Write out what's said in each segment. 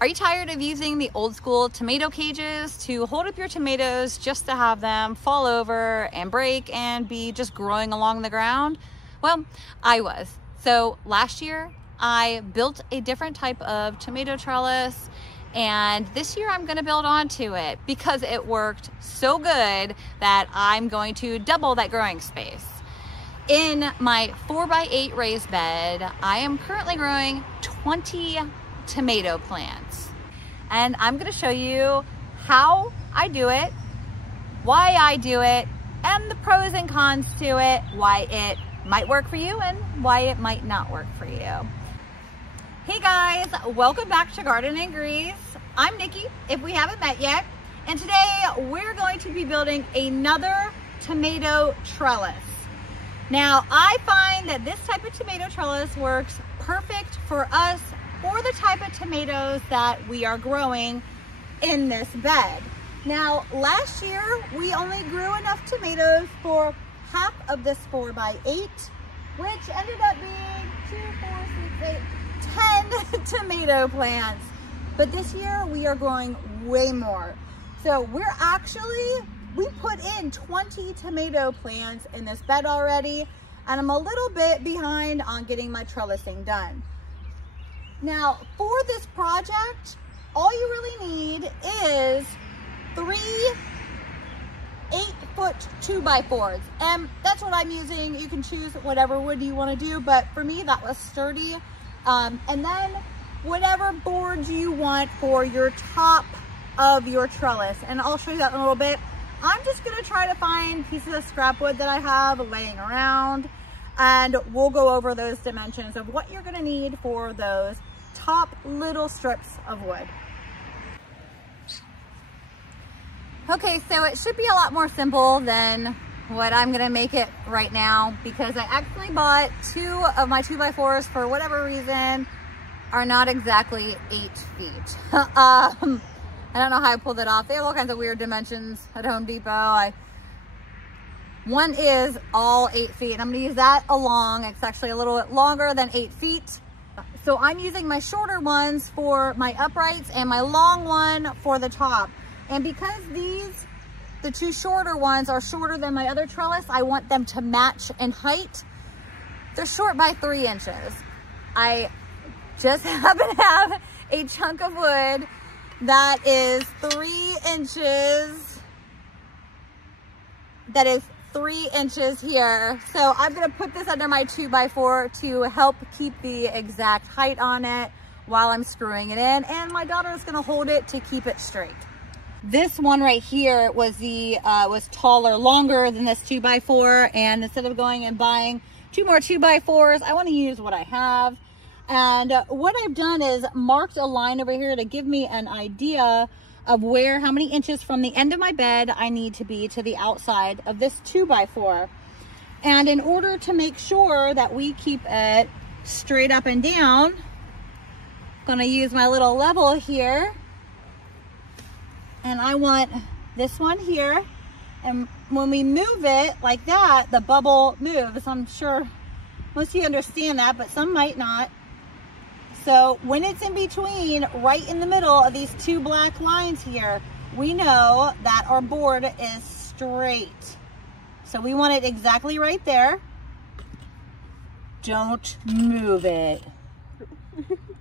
Are you tired of using the old school tomato cages to hold up your tomatoes just to have them fall over and break and be just growing along the ground? Well, I was. So last year I built a different type of tomato trellis, and this year I'm gonna build onto it because it worked so good that I'm going to double that growing space. In my 4x8 raised bed, I am currently growing 20 tomato plants, and I'm going to show you how I do it, why I do it, and the pros and cons to it, why it might work for you and why it might not work for you. Hey guys, welcome back to Garden and Grease. I'm Nikki, if we haven't met yet, and today we're going to be building another tomato trellis. Now, I find that this type of tomato trellis works perfect for us for the type of tomatoes that we are growing in this bed. Now, last year, we only grew enough tomatoes for half of this 4x8, which ended up being 2, 4, 6, 8, 10 tomato plants. But this year, we are growing way more. So we put in 20 tomato plants in this bed already, and I'm a little bit behind on getting my trellising done. Now, for this project, all you really need is 3 8-foot 2x4s, and that's what I'm using. You can choose whatever wood you want to do, but for me that was sturdy. And then whatever boards you want for your top of your trellis, and I'll show you that in a little bit. I'm just going to try to find pieces of scrap wood that I have laying around, and we'll go over those dimensions of what you're going to need for those top little strips of wood. Okay, so it should be a lot more simple than what I'm going to make it right now, because I actually bought 2 of my 2x4s for whatever reason are not exactly 8 feet. I don't know how I pulled it off. They have all kinds of weird dimensions at Home Depot. One is all 8 feet, and I'm gonna use that along. It's actually a little bit longer than 8 feet. So I'm using my shorter ones for my uprights and my long one for the top. And because the 2 shorter ones are shorter than my other trellis, I want them to match in height. They're short by 3 inches. I just happen to have a chunk of wood that is 3 inches. That is 3 inches here. So I'm gonna put this under my 2x4 to help keep the exact height on it while I'm screwing it in. And my daughter is gonna hold it to keep it straight. This one right here was taller, longer than this 2x4. And instead of going and buying 2 more 2x4s, I wanna use what I have. And what I've done is marked a line over here to give me an idea of how many inches from the end of my bed I need to be to the outside of this 2x4. And in order to make sure that we keep it straight up and down, I'm gonna use my little level here. And I want this one here. And when we move it like that, the bubble moves. I'm sure most of you understand that, but some might not. So when it's in between, right in the middle of these 2 black lines here, we know that our board is straight. So we want it exactly right there. Don't move it.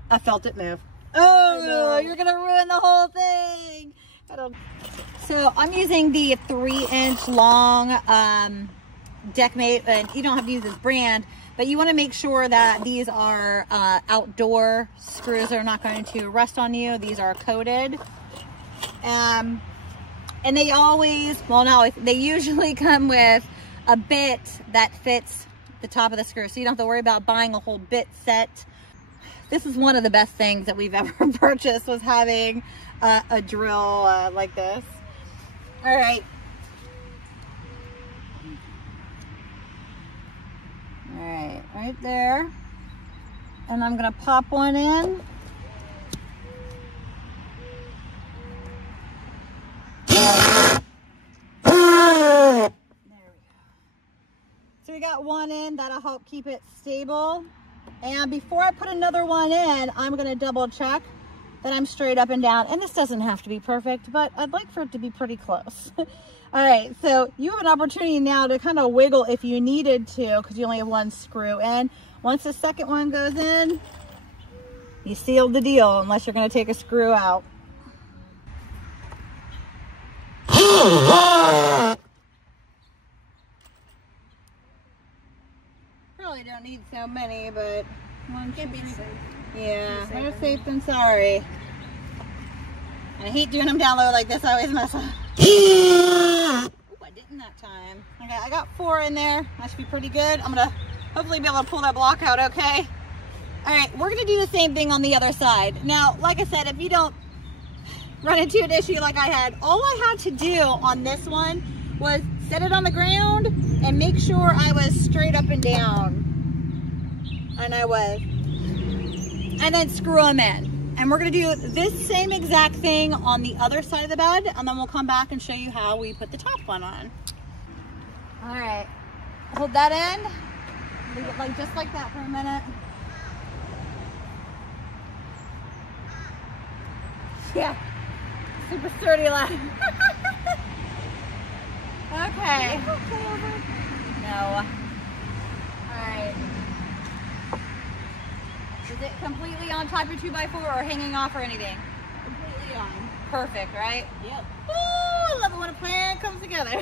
I felt it move. Oh, you're gonna ruin the whole thing. So I'm using the 3-inch long Deckmate, and you don't have to use this brand, but you want to make sure that these are outdoor screws. They're not going to rust on you. These are coated. And they always, well, no, they usually come with a bit that fits the top of the screw. So you don't have to worry about buying a whole bit set. This is one of the best things that we've ever purchased, was having a drill like this. All right. All right, right there. And I'm gonna pop one in. There we go. So we got one in, that'll help keep it stable. And before I put another one in, I'm gonna double check that I'm straight up and down. And this doesn't have to be perfect, but I'd like for it to be pretty close. All right, so you have an opportunity now to kind of wiggle if you needed to, because you only have one screw in. Once the second one goes in, you sealed the deal, unless you're going to take a screw out. Probably don't need so many, but one can be safe. Yeah, better safe than sorry. I hate doing them down low like this. I always mess up. Ooh, I didn't that time. Okay, I got 4 in there. That should be pretty good. I'm gonna hopefully be able to pull that block out okay. All right, we're gonna do the same thing on the other side. Now, like I said, if you don't run into an issue like I had, all I had to do on this one was set it on the ground and make sure I was straight up and down. And I was. And then screw them in. And we're gonna do this same exact thing on the other side of the bed, and then we'll come back and show you how we put the top one on. All right, hold that in. Leave it like just like that for a minute. Yeah, super sturdy lad. Okay. No. All right. Is it completely on top of your 2x4 or hanging off or anything? Completely on. Perfect, right? Yep. Ooh, I love it when a plan comes together.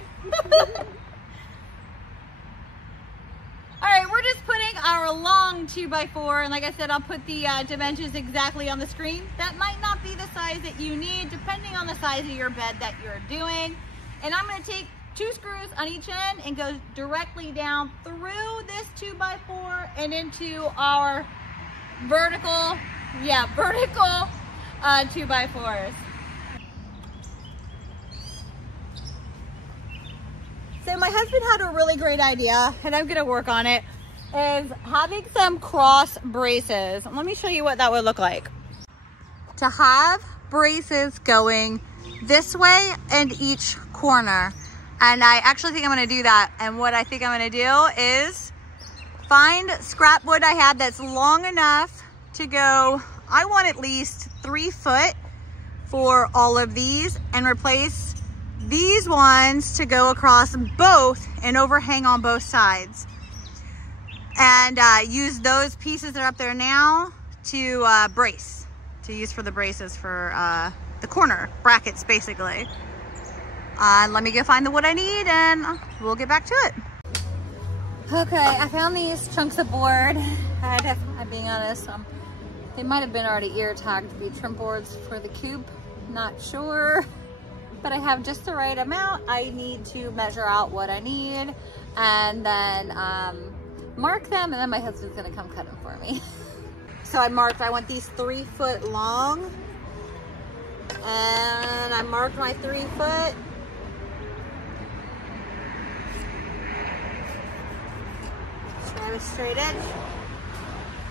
All right, we're just putting our long 2x4, and like I said, I'll put the dimensions exactly on the screen. That might not be the size that you need, depending on the size of your bed that you're doing. And I'm gonna take 2 screws on each end and go directly down through this 2x4 and into our vertical 2x4s. So my husband had a really great idea, and I'm gonna work on it, is having some cross braces. Let me show you what that would look like. To have braces going this way and each corner. And I actually think I'm gonna do that. And what I think I'm gonna do is find scrap wood I had that's long enough to go, I want at least 3 foot for all of these, and replace these ones to go across both and overhang on both sides. And use those pieces that are up there now to brace, to use for the braces for the corner brackets, basically. Let me go find the wood I need and we'll get back to it. Okay, I found these chunks of board. I'm being honest, they might have been already ear tagged to be trim boards for the coop, not sure. But I have just the right amount. I need to measure out what I need and then mark them, and then my husband's gonna come cut them for me. So I want these 3 foot long, and I marked my 3 foot. I have a straight edge.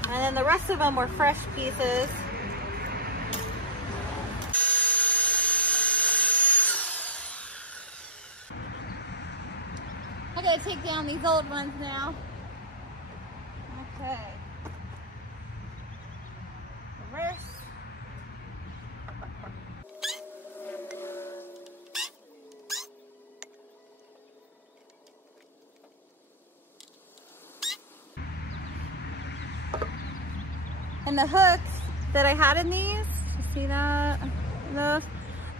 And then the rest of them were fresh pieces. I gotta take down these old ones now. Okay. Reverse. And the hooks that I had in these, you see that? Those?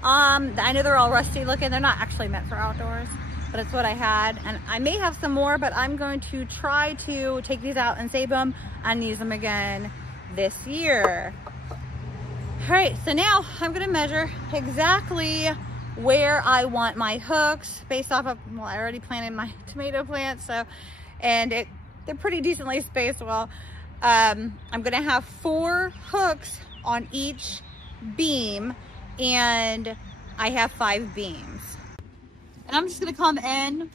I know they're all rusty looking. They're not actually meant for outdoors, but it's what I had. And I may have some more, but I'm going to try to take these out and save them and use them again this year. All right, so now I'm gonna measure exactly where I want my hooks based off of, well, I already planted my tomato plants, so, and they're pretty decently spaced well. I'm gonna have 4 hooks on each beam, and I have 5 beams. And I'm just gonna come in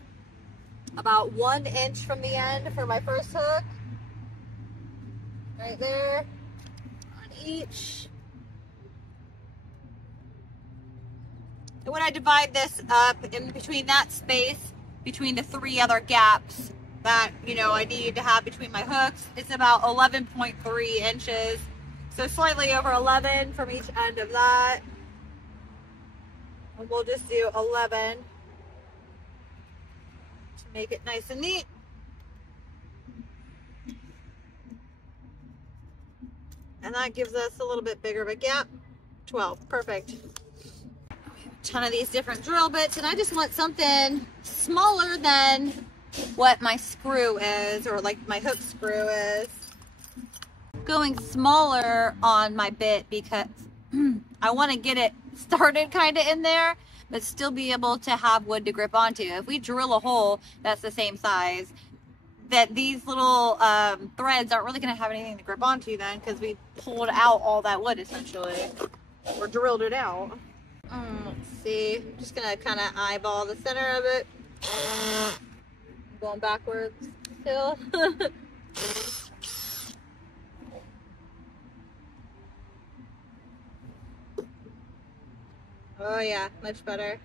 about 1 inch from the end for my first hook. Right there, on each. And when I divide this up in between that space, between the 3 other gaps that, you know, I need to have between my hooks, it's about 11.3 inches. So slightly over 11 from each end of that. And we'll just do 11 to make it nice and neat. And that gives us a little bit bigger of a gap. 12, perfect. A ton of these different drill bits, and I just want something smaller than what my screw is, or like my hook screw is. Going smaller on my bit because I want to get it started kind of in there, but still be able to have wood to grip onto. If we drill a hole that's the same size, that these little threads aren't really going to have anything to grip onto then, because we pulled out all that wood essentially, or drilled it out. Let's see, I'm just going to kind of eyeball the center of it. Going backwards still. Oh yeah, much better.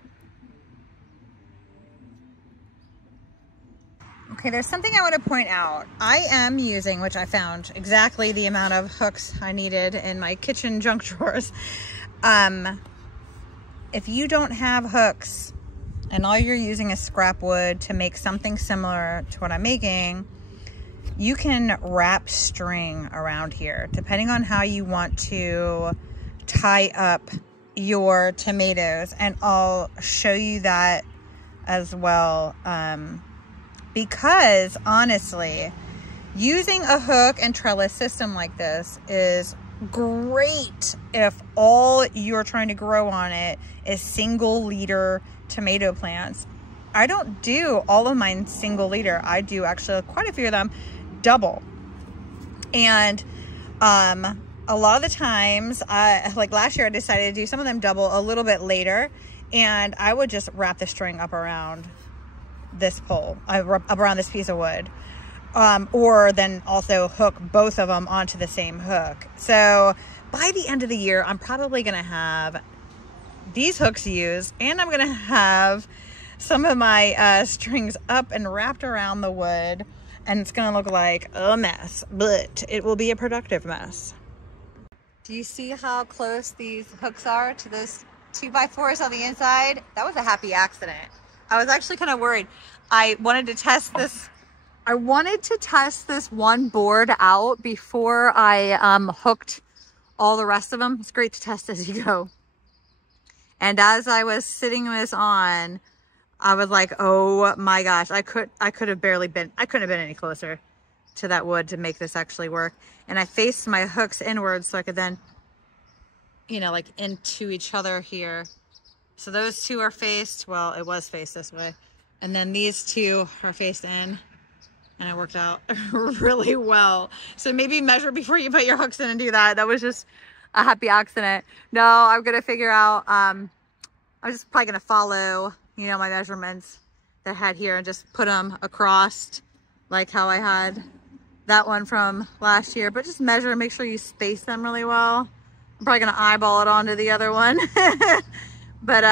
Okay, there's something I want to point out. I am using, which I found exactly the amount of hooks I needed in my kitchen junk drawers. If you don't have hooks and all you're using is scrap wood to make something similar to what I'm making, you can wrap string around here, depending on how you want to tie up your tomatoes. And I'll show you that as well. Because honestly, using a hook and trellis system like this is great if all you're trying to grow on it is single leader tomato plants. I don't do all of mine single leader. I do actually quite a few of them double. And a lot of the times, like last year, I decided to do some of them double a little bit later, and I would just wrap the string up around this pole, up around this piece of wood, or then also hook both of them onto the same hook. So by the end of the year, I'm probably gonna have these hooks used, and I'm gonna have some of my strings up and wrapped around the wood, and it's gonna look like a mess, but it will be a productive mess. Do you see how close these hooks are to those 2x4s on the inside? That was a happy accident. I was actually kind of worried. I wanted to test this. I wanted to test this one board out before I hooked all the rest of them. It's great to test as you go. And as I was sitting this on, I was like, oh my gosh, I couldn't have been any closer to that wood to make this actually work. And I faced my hooks inwards so I could then, you know, like into each other here. So those two are faced, well, it was faced this way. And then these two are faced in, and it worked out really well. So maybe measure before you put your hooks in and do that. That was just a happy accident. No, I'm gonna figure out, I'm just probably gonna follow, you know, my measurements that I had here and just put them across like how I had that one from last year, but just measure, make sure you space them really well. I'm probably gonna eyeball it onto the other one. But,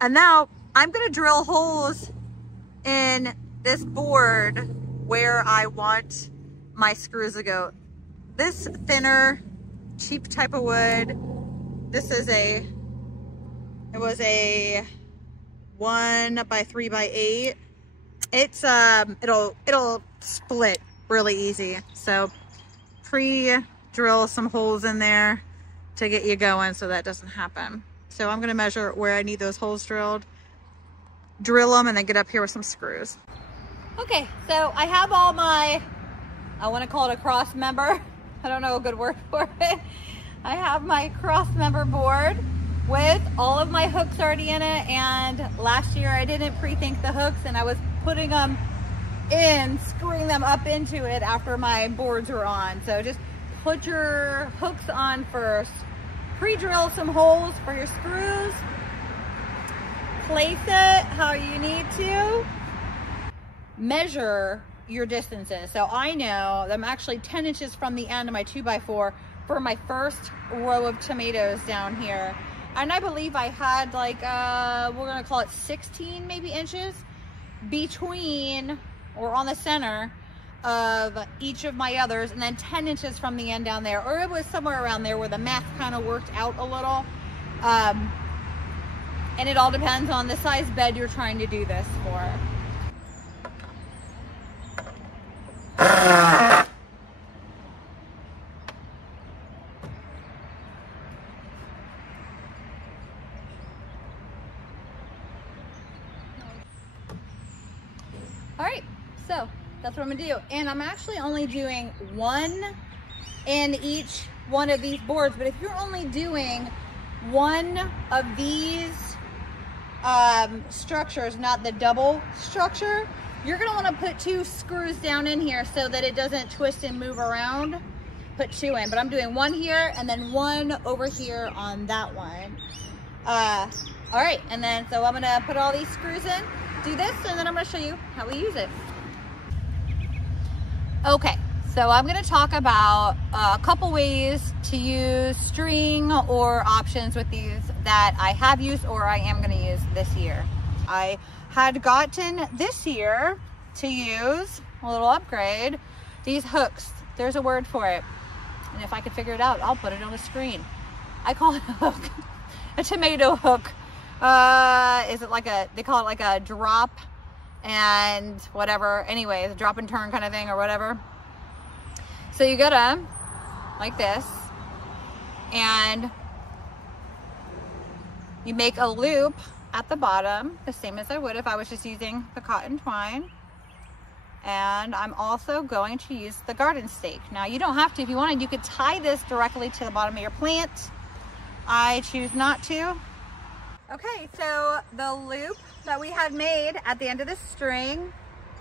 and now I'm gonna drill holes in this board where I want my screws to go. This thinner, cheap type of wood, this is it was a 1x3x8. It's, it'll split really easy. So pre-drill some holes in there to get you going so that doesn't happen. So I'm gonna measure where I need those holes drilled, drill them, and then get up here with some screws. Okay, so I have all my, I wanna call it a cross member. I don't know a good word for it. I have my cross member board with all of my hooks already in it. And last year I didn't pre-think the hooks, and I was putting them in, screwing them up into it after my boards were on. So just put your hooks on first. Pre-drill some holes for your screws. Place it how you need to. Measure your distances. So I know that I'm actually 10 inches from the end of my 2x4 for my first row of tomatoes down here. And I believe I had like, we're gonna call it 16 maybe inches between, or on the center of each of my others, and then 10 inches from the end down there, or it was somewhere around there where the math kind of worked out a little. And it all depends on the size bed you're trying to do this for. All right, so that's what I'm gonna do. And I'm actually only doing one in each one of these boards, but if you're only doing one of these structures, not the double structure, you're gonna wanna put 2 screws down in here so that it doesn't twist and move around. Put 2 in, but I'm doing 1 here and then 1 over here on that one. All right, and then so I'm gonna put all these screws in, do this, and then I'm gonna show you how we use it. Okay, so I'm gonna talk about a couple ways to use string or options with these that I have used or I am gonna use this year. I had gotten this year to use, a little upgrade, these hooks. There's a word for it. And if I could figure it out, I'll put it on the screen. I call it a hook, a tomato hook. Is it like they call it like a drop and whatever. Anyways, a drop and turn kind of thing or whatever. So you gotta, like this, and you make a loop at the bottom, the same as I would if I was just using the cotton twine. And I'm also going to use the garden stake. Now you don't have to. If you wanted, you could tie this directly to the bottom of your plant. I choose not to. Okay, so the loop that we had made at the end of the string,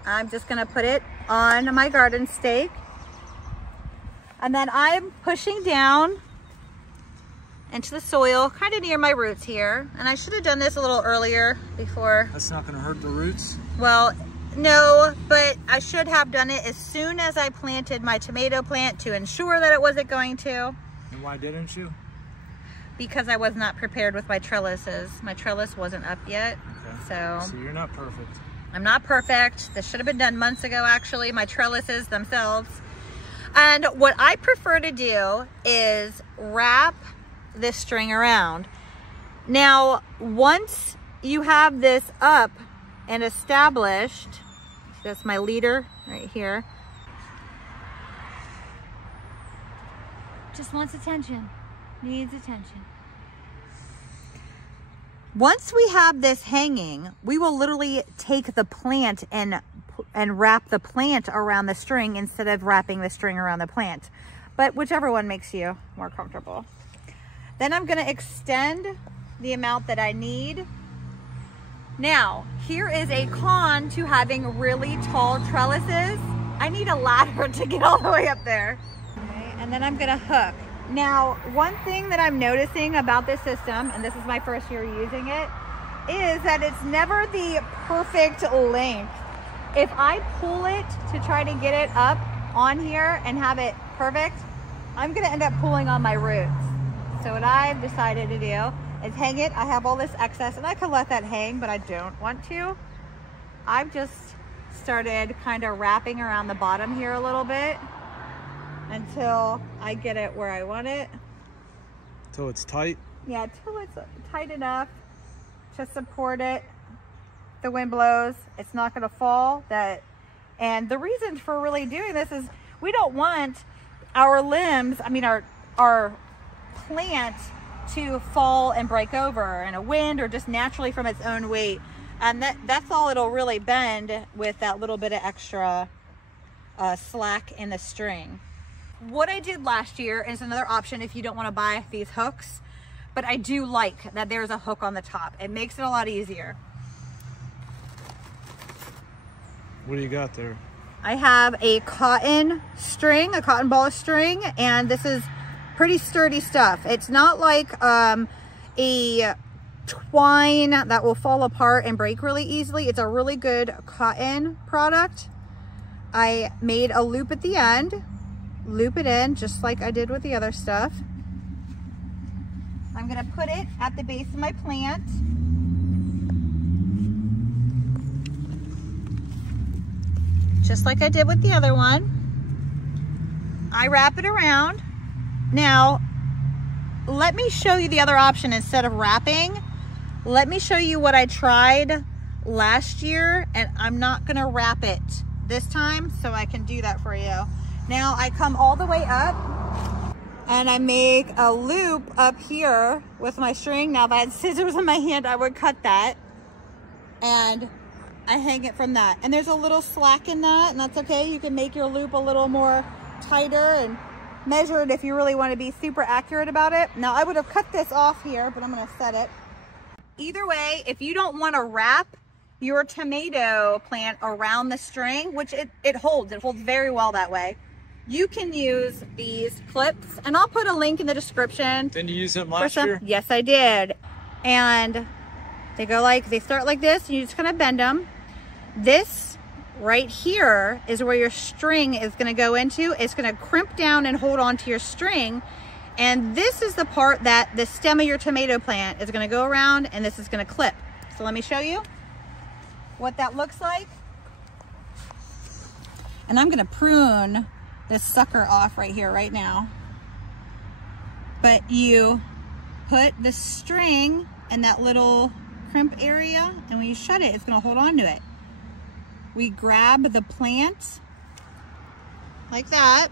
I'm just gonna put it on my garden stake. And then I'm pushing down into the soil, kind of near my roots here. And I should have done this a little earlier before. That's not gonna hurt the roots? Well, no, but I should have done it as soon as I planted my tomato plant to ensure that it wasn't going to. And why didn't you? Because I was not prepared with my trellises. My trellis wasn't up yet. Okay. So you're not perfect. I'm not perfect. This should have been done months ago, actually, my trellises themselves. And what I prefer to do is wrap this string around. Now, once you have this up and established, that's my leader right here, just wants attention, needs attention. Once we have this hanging, we will literally take the plant and wrap the plant around the string instead of wrapping the string around the plant. But whichever one makes you more comfortable. Then I'm gonna extend the amount that I need. Now, here is a con to having really tall trellises. I need a ladder to get all the way up there. Okay, and then I'm gonna hook. Now, one thing that I'm noticing about this system, and this is my first year using it, is that it's never the perfect length. If I pull it to try to get it up on here and have it perfect, I'm gonna end up pulling on my roots. So what I've decided to do is hang it. I have all this excess and I could let that hang, but I don't want to. I've just started kind of wrapping around the bottom here a little bit until I get it where I want it. Until it's tight? Yeah, until it's tight enough to support it. The wind blows, it's not gonna fall. And the reason for really doing this is we don't want our limbs, I mean our plant to fall and break over in a wind or just naturally from its own weight. And that's all it'll really bend with that little bit of extra slack in the string. What I did last year is another option if you don't want to buy these hooks, but I do like that there's a hook on the top. It makes it a lot easier. What do you got there? I have a cotton string, a cotton ball of string, and this is pretty sturdy stuff. It's not like a twine that will fall apart and break really easily. It's a really good cotton product. I made a loop at the end, loop it in just like I did with the other stuff. I'm gonna put it at the base of my plant. just like I did with the other one. I wrap it around. Now, let me show you the other option instead of wrapping. Let me show you what I tried last year, and I'm not gonna wrap it this time, so I can do that for you. Now I come all the way up and I make a loop up here with my string. Now if I had scissors in my hand, I would cut that, and I hang it from that. And there's a little slack in that, and that's okay. You can make your loop a little more tighter and measure it if you really want to be super accurate about it. Now I would have cut this off here, but I'm gonna set it. Either way, if you don't want to wrap your tomato plant around the string, which it holds very well that way, you can use these clips, and I'll put a link in the description. Didn't you use them last year? Yes, I did. And they start like this, and you just kind of bend them. This right here is where your string is going to go into. It's going to crimp down and hold on to your string. And this is the part that the stem of your tomato plant is going to go around, and this is going to clip. So let me show you what that looks like. And I'm going to prune this sucker off right here, right now. But you put the string in that little crimp area, and when you shut it, it's going to hold on to it. We grab the plant like that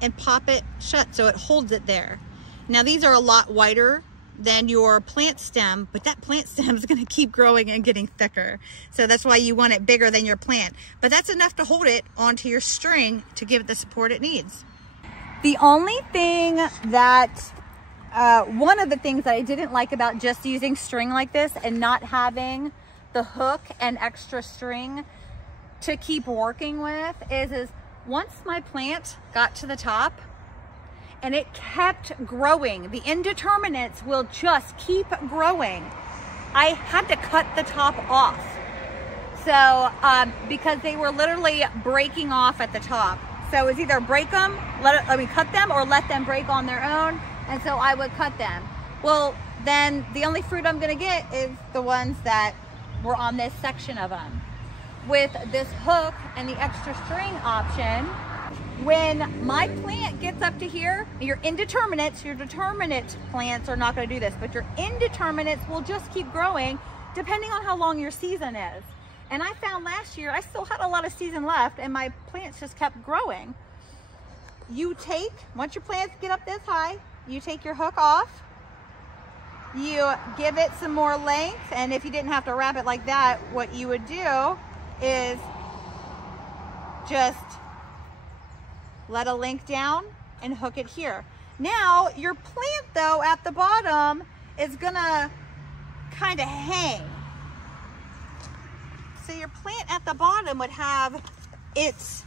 and pop it shut so it holds it there. Now these are a lot wider than your plant stem, but that plant stem is going to keep growing and getting thicker. So that's why you want it bigger than your plant. But that's enough to hold it onto your string to give it the support it needs. The only thing that, one of the things that I didn't like about just using string like this and not having the hook and extra string to keep working with is once my plant got to the top and it kept growing, the indeterminates will just keep growing. I had to cut the top off. So, because they were literally breaking off at the top. So it was either break them, cut them, or let them break on their own. And so I would cut them. Well, then the only fruit I'm gonna get is the ones that were on this section of them. With this hook and the extra string option, when my plant gets up to here, your indeterminates, your determinate plants are not going to do this, but your indeterminates will just keep growing depending on how long your season is. And I found last year I still had a lot of season left and my plants just kept growing. Once your plants get up this high, you take your hook off, you give it some more length, and if you didn't have to wrap it like that, what you would do is just let a link down and hook it here. Now your plant though at the bottom is gonna kind of hang. So your plant at the bottom would have its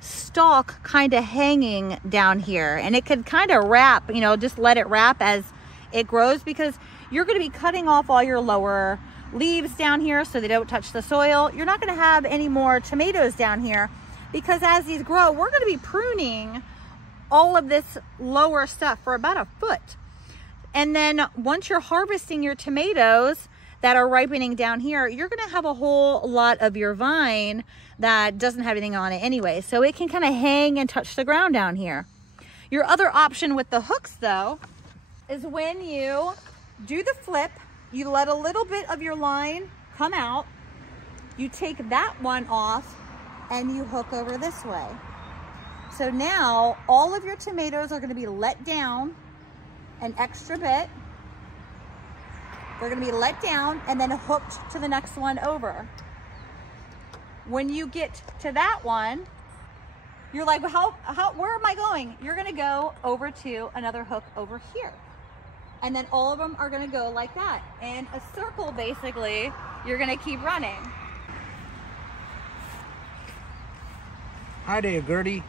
stalk kind of hanging down here, and it could kind of wrap, just let it wrap as it grows, because you're going to be cutting off all your lower leaves down here so they don't touch the soil. You're not going to have any more tomatoes down here, because as these grow, we're going to be pruning all of this lower stuff for about a foot. And then once you're harvesting your tomatoes that are ripening down here, you're going to have a whole lot of your vine that doesn't have anything on it anyway. So it can kind of hang and touch the ground down here. Your other option with the hooks though, is when you do the flip, you let a little bit of your line come out, you take that one off, and you hook over this way. So now all of your tomatoes are going to be let down an extra bit. They're going to be let down and then hooked to the next one over. When you get to that one, you're like, well, where am I going? You're going to go over to another hook over here. And then all of them are going to go like that. And a circle, basically, you're going to keep running. Hi there, Gertie.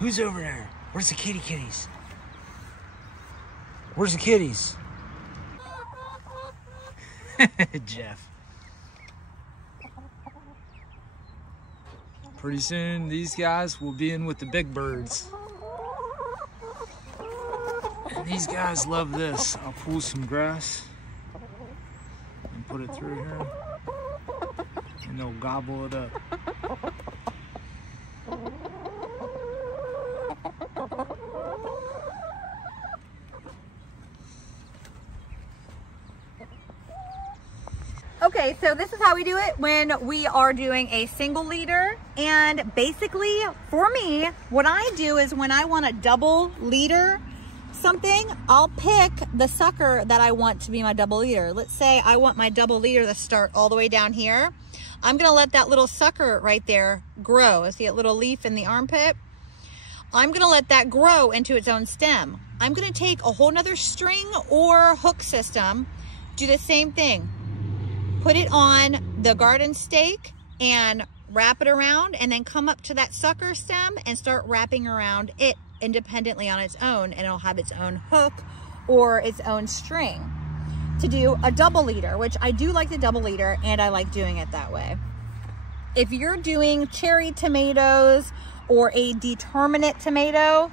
Who's over there? Where's the kitties? Where's the kitties? Jeff. Pretty soon, these guys will be in with the big birds. And these guys love this. I'll pull some grass and put it through here. And And they'll gobble it up. Okay, so this is how we do it when we are doing a single leader. And basically, for me, what I do is when I want to double leader something, I'll pick the sucker that I want to be my double leader. Let's say I want my double leader to start all the way down here. I'm gonna let that little sucker right there grow. See that little leaf in the armpit? I'm gonna let that grow into its own stem. I'm gonna take a whole nother string or hook system, do the same thing. Put it on the garden stake and wrap it around, and then come up to that sucker stem and start wrapping around it independently on its own, and it'll have its own hook or its own string to do a double leader, which I do like the double leader, and I like doing it that way. If you're doing cherry tomatoes or a determinate tomato,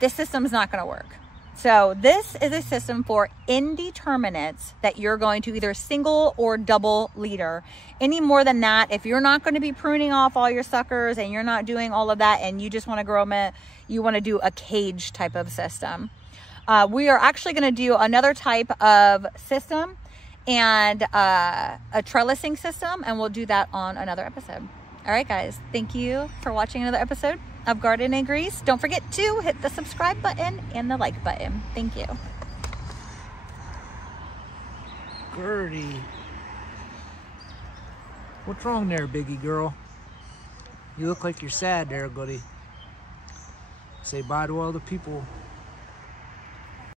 this system's not going to work. So this is a system for indeterminates that you're going to either single or double leader. Any more than that, if you're not going to be pruning off all your suckers and you're not doing all of that and you just want to grow them, you want to do a cage type of system. We are actually going to do another type of system and a trellising system, and we'll do that on another episode. All right, guys, thank you for watching another episode of Garden and Grease. Don't forget to hit the subscribe button and the like button. Thank you. Gertie. What's wrong there, biggie girl? You look like you're sad there, Goody. Say bye to all the people.